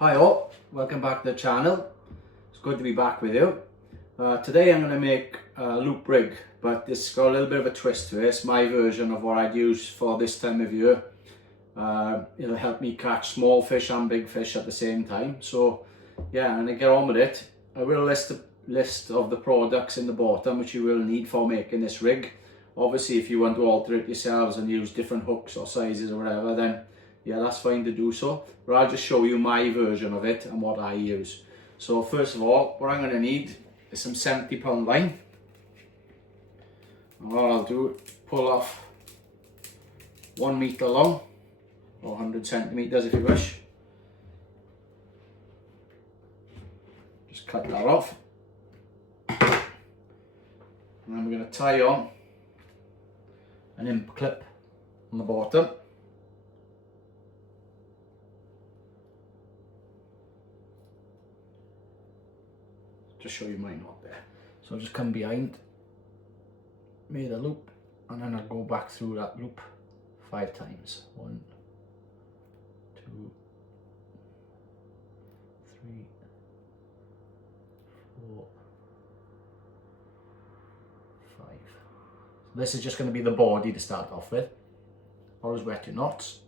Hi all, welcome back to the channel. It's good to be back with you. Today I'm going to make a loop rig, but it's got a little bit of a twist to it. It's my version of what I'd use for this time of year. It'll help me catch small fish and big fish at the same time. So yeah, I'm going to get on with it. I will list of the products in the bottom which you will need for making this rig. Obviously if you want to alter it yourselves and use different hooks or sizes or whatever, then yeah, that's fine to do so, but I'll just show you my version of it and what I use. So first of all, what I'm going to need is some 70-pound line. And what I'll do, pull off 1 meter long, or 100 centimeters if you wish. Just cut that off. And then we're going to tie on an imp clip on the bottom. Just show you my knot there. So I'll just come behind, made a loop, and then I'll go back through that loop 5 times. 1, 2, 3, 4, 5. So this is just going to be the body to start off with. Always wet your knots.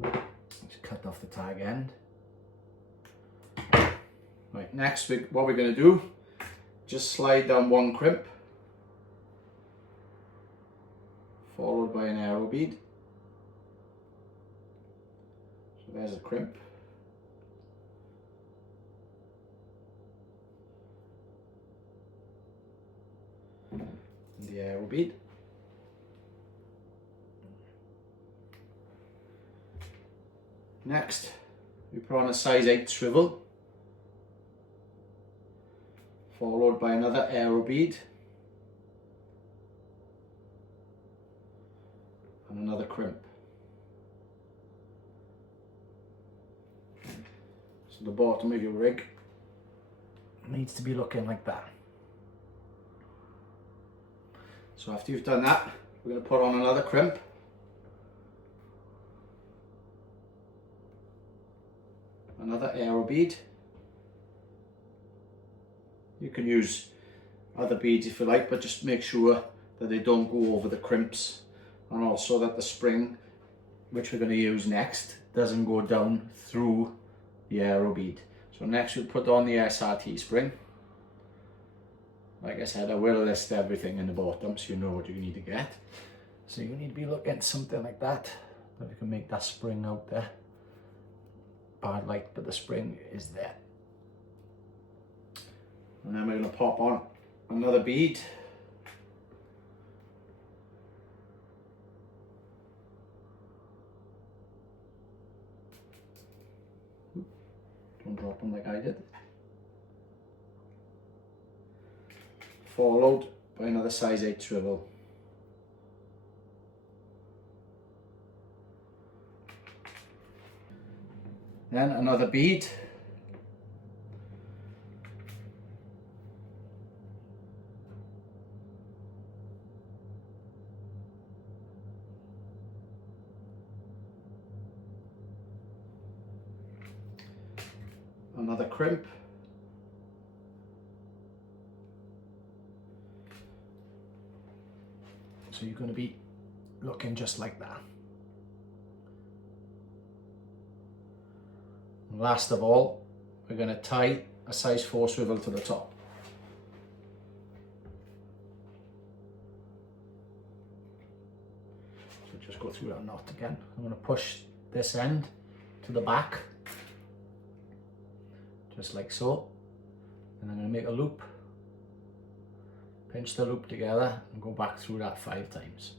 Just cut off the tag end. Right, next what we're going to do, just slide down 1 crimp, followed by an aero bead. So there's a crimp. And the aero bead. Next, we put on a size 8 swivel, followed by another aero bead and another crimp. So the bottom of your rig needs to be looking like that. So after you've done that, we're going to put on another crimp, another aero bead. You can use other beads if you like, but just make sure that they don't go over the crimps, and also that the spring, which we're going to use next, doesn't go down through the aero bead. So next we'll put on the SRT spring. Like I said, I will list everything in the bottom so you know what you need to get. So you need to be looking at something like that you can make that spring out there. Bad light, but the spring is there. And then we're going to pop on another bead. Don't drop them like I did. Followed by another size 8 swivel. Then another bead. Another crimp, so you're going to be looking just like that. And last of all, we're going to tie a size 4 swivel to the top. So just go through that knot again. I'm going to push this end to the back, just like so, and I'm going to make a loop, pinch the loop together and go back through that 5 times.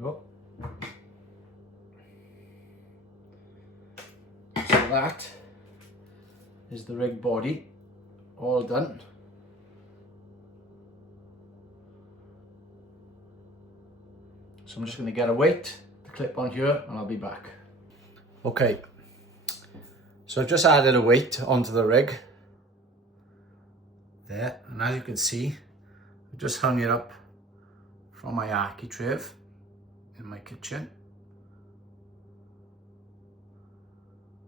Go. So that is the rig body all done. So I'm just going to get a weight to clip on here and I'll be back. Okay, so I've just added a weight onto the rig there, and as you can see, I've just hung it up from my architrave in my kitchen,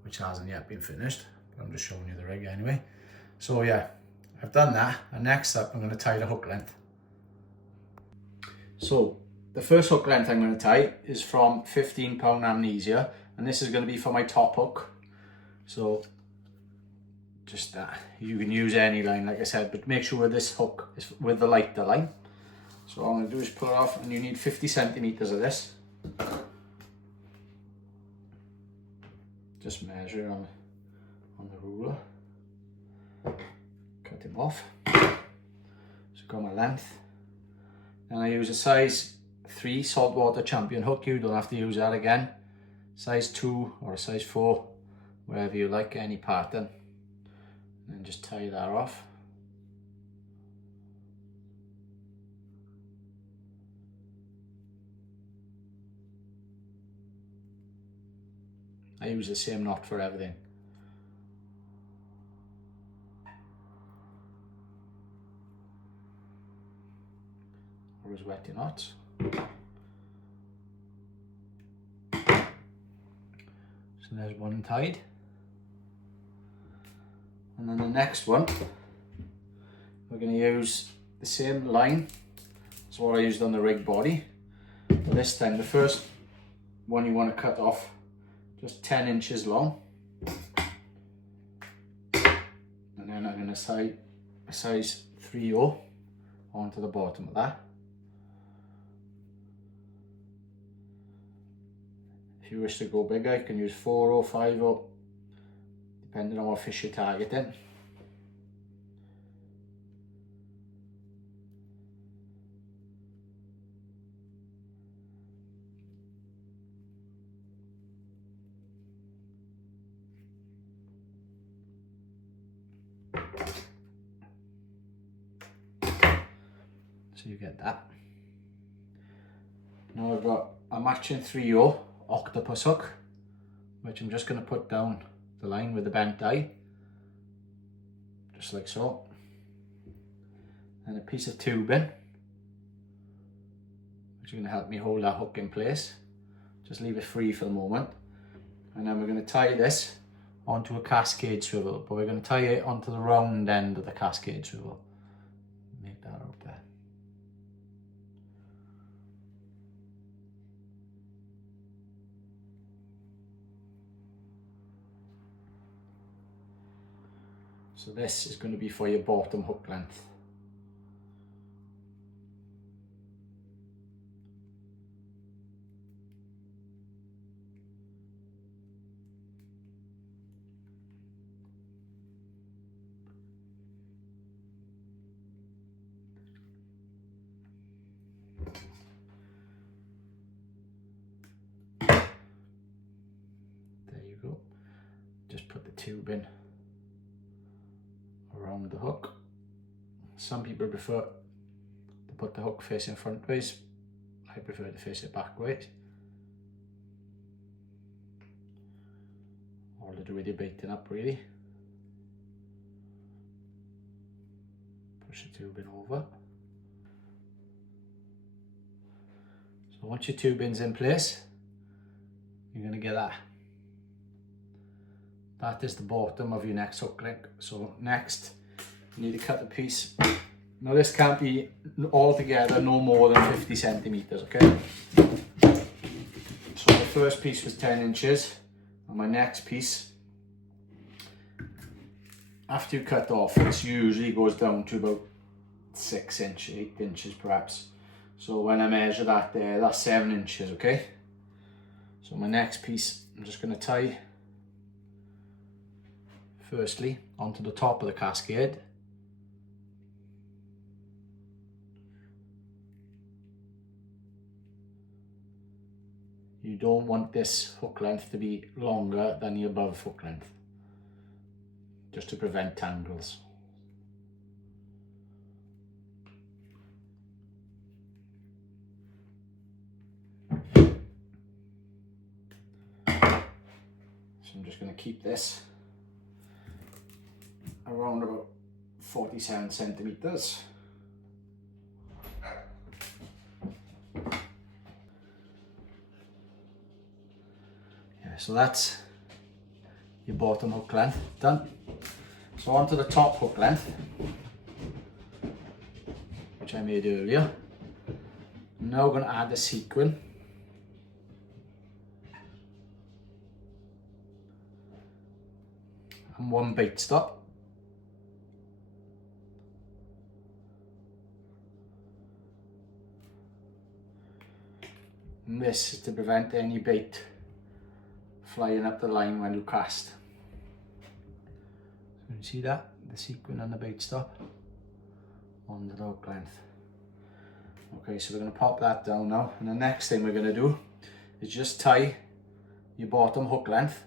which hasn't yet been finished, but I'm just showing you the rig anyway. So yeah, I've done that, and next up I'm going to tie the hook length. So the first hook length I'm going to tie is from 15-pound amnesia, and this is going to be for my top hook. So just that, you can use any line like I said, but make sure this hook is with the lighter line. So all I'm going to do is pull it off, and you need 50 centimeters of this. Just measure on the ruler, cut him off. So got my length. And I use a size 3 saltwater champion hook. You don't have to use that again. Size 2 or a size 4, wherever you like, any pattern. And then just tie that off. I use the same knot for everything. Always wet your knots. So there's one tied. And then the next one, we're going to use the same line as what I used on the rig body. But this time, the first one you want to cut off just 10 inches long. And then I'm going to tie a size 3/0 onto the bottom of that. If you wish to go bigger, you can use 4 or 5 or depending on what fish you're targeting. So you get that. Now I've got a matching 3/0 octopus hook, which I'm just going to put down the line with the bent eye, just like so, and a piece of tubing, which is going to help me hold that hook in place. Just leave it free for the moment, and then we're going to tie this onto a cascade swivel, but we're going to tie it onto the round end of the cascade swivel. Make that up there. So this is going to be for your bottom hook length. There you go. Just put the tube in around the hook. Some people prefer to put the hook facing front ways. I prefer to face it back ways. All to do with your baiting up really. Push the tubing over. So once your tubing's in place, you're going to get that. That is the bottom of your next hook link. So next, you need to cut the piece. Now this can't be altogether no more than 50 centimeters, okay? So the first piece was 10 inches, and my next piece, after you cut off, this usually goes down to about 6 inches, 8 inches perhaps. So when I measure that there, that's 7 inches, okay? So my next piece, I'm just going to tie firstly onto the top of the cascade. You don't want this hook length to be longer than the above hook length, just to prevent tangles. I'm just going to keep this around about 47 centimeters. Yeah, so that's your bottom hook length done. So onto the top hook length, which I made earlier. I'm now going to add the sequin. And one bait stop. And this is to prevent any bait flying up the line when you cast. So you can see that, the sequin and the bait stop on the hook length. Okay, so we're going to pop that down now, and the next thing we're going to do is just tie your bottom hook length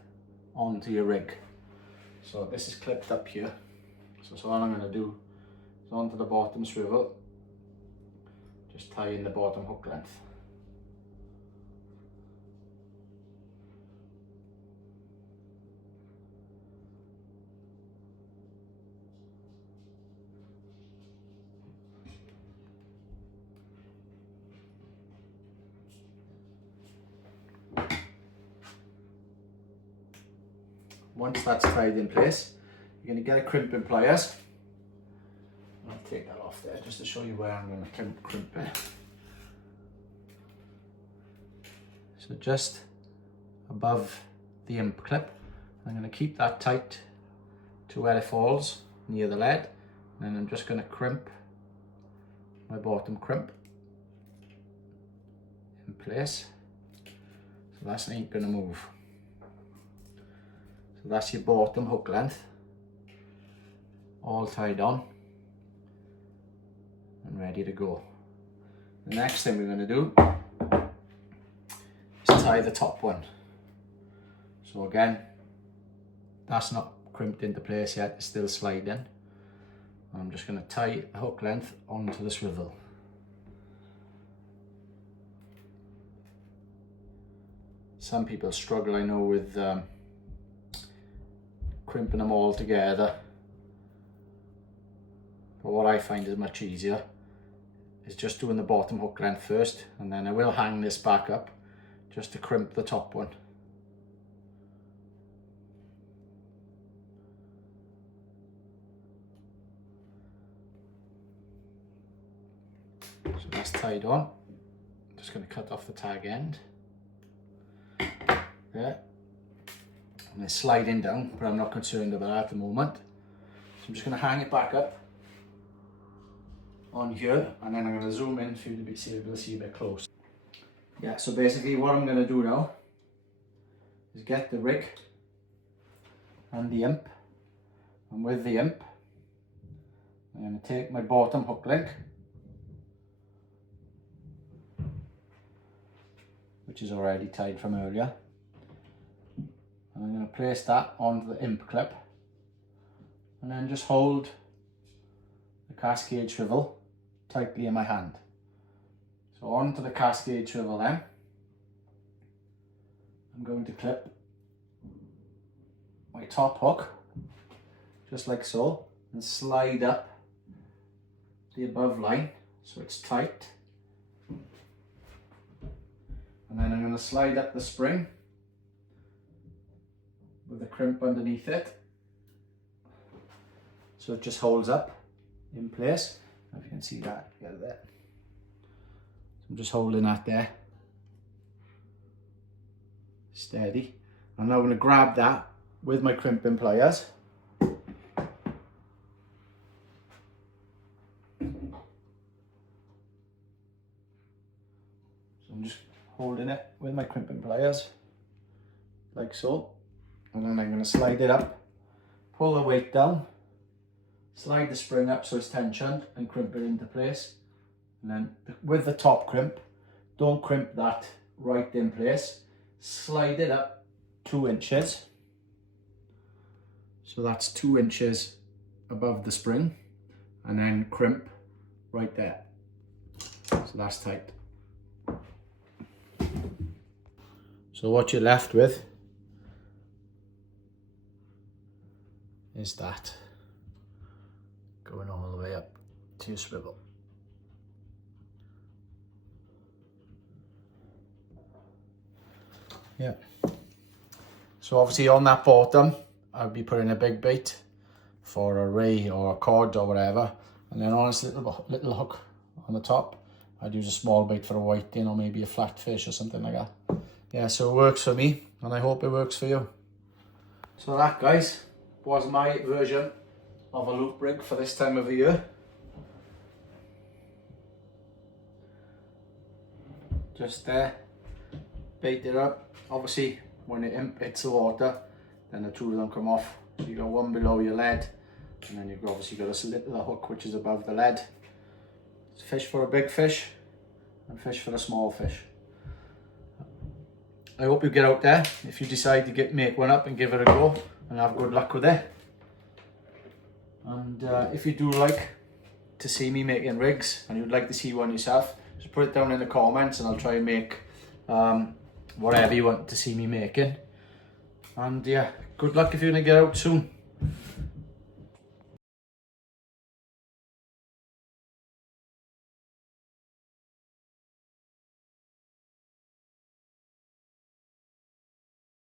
onto your rig. So this is clipped up here, so all I'm going to do is onto the bottom swivel, just tie in the bottom hook length. Once that's tied in place, you're going to get a crimp and pliers. I'll take that off there just to show you where I'm going to crimp it. So just above the imp clip, I'm going to keep that tight to where it falls near the lead, and then I'm just going to crimp my bottom crimp in place, so that ain't going to move. So that's your bottom hook length, all tied on and ready to go. The next thing we're going to do is tie the top one. So again, that's not crimped into place yet, it's still sliding. I'm just going to tie the hook length onto the swivel. Some people struggle, I know, with crimping them all together, but what I find is much easier is just doing the bottom hook length first, and then I will hang this back up just to crimp the top one. So that's tied on. Just going to cut off the tag end there. And it's sliding down, but I'm not concerned about that at the moment. So I'm just going to hang it back up on here, and then I'm going to zoom in for you to be able to see a bit close. Yeah, so basically what I'm going to do now is get the rig and the imp, and with the imp I'm going to take my bottom hook link, which is already tied from earlier. I'm going to place that onto the imp clip, and then just hold the cascade swivel tightly in my hand. So onto the cascade swivel then, I'm going to clip my top hook, just like so, and slide up the above line so it's tight. And then I'm going to slide up the spring with the crimp underneath it, so it just holds up in place. If you can see that, get it there. So I'm just holding that there, steady. I'm now going to grab that with my crimping pliers. So I'm just holding it with my crimping pliers, like so. And then I'm going to slide it up, pull the weight down, slide the spring up so it's tensioned, and crimp it into place. And then with the top crimp, don't crimp that right in place, slide it up 2 inches. So that's 2 inches above the spring, and then crimp right there. So that's tight. So what you're left with is that going all the way up to your swivel. Yeah. So obviously on that bottom, I'll be putting a big bait for a ray or a cod or whatever. And then on this little hook on the top, I'd use a small bait for a whiting or maybe a flatfish or something like that. Yeah, so it works for me and I hope it works for you. So that, guys, was my version of a loop rig for this time of the year. Just there, bait it up. Obviously when it hits the water, then the two of them come off. So you got one below your lead, and then you've obviously got a little hook which is above the lead. It's fish for a big fish and fish for a small fish. I hope you get out there if you decide to make one up and give it a go, and have good luck with it. And if you do like to see me making rigs and you'd like to see one yourself, just put it down in the comments and I'll try and make whatever you want to see me making. And yeah, good luck if you're going to get out soon.